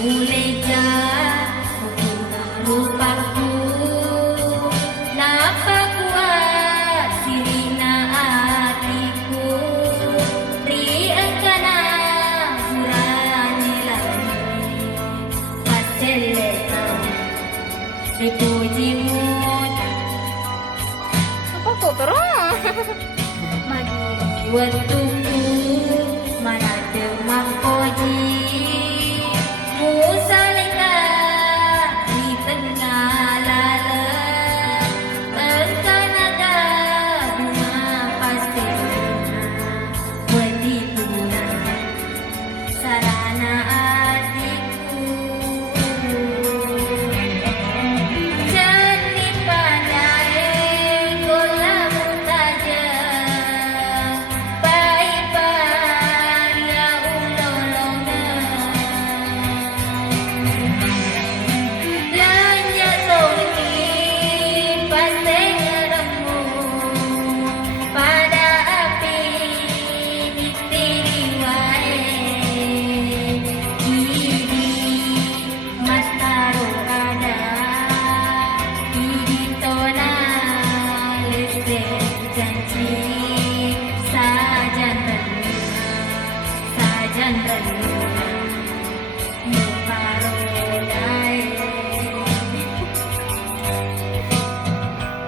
Muleja rupaku napa kuat sirina hatiku ri engkana hurani lagi paseleta dipujimu apa kok terang magi waktuku mana demak koji musalika di tengah lalang engkanaga bunga pasti wadibuna sarana hatiku jani pandai gola mutaja pai paria ulolonga lanya toni pasti ngeremu pada api ditiriwae ini mataru ada ini tona listrik janji sajan rendah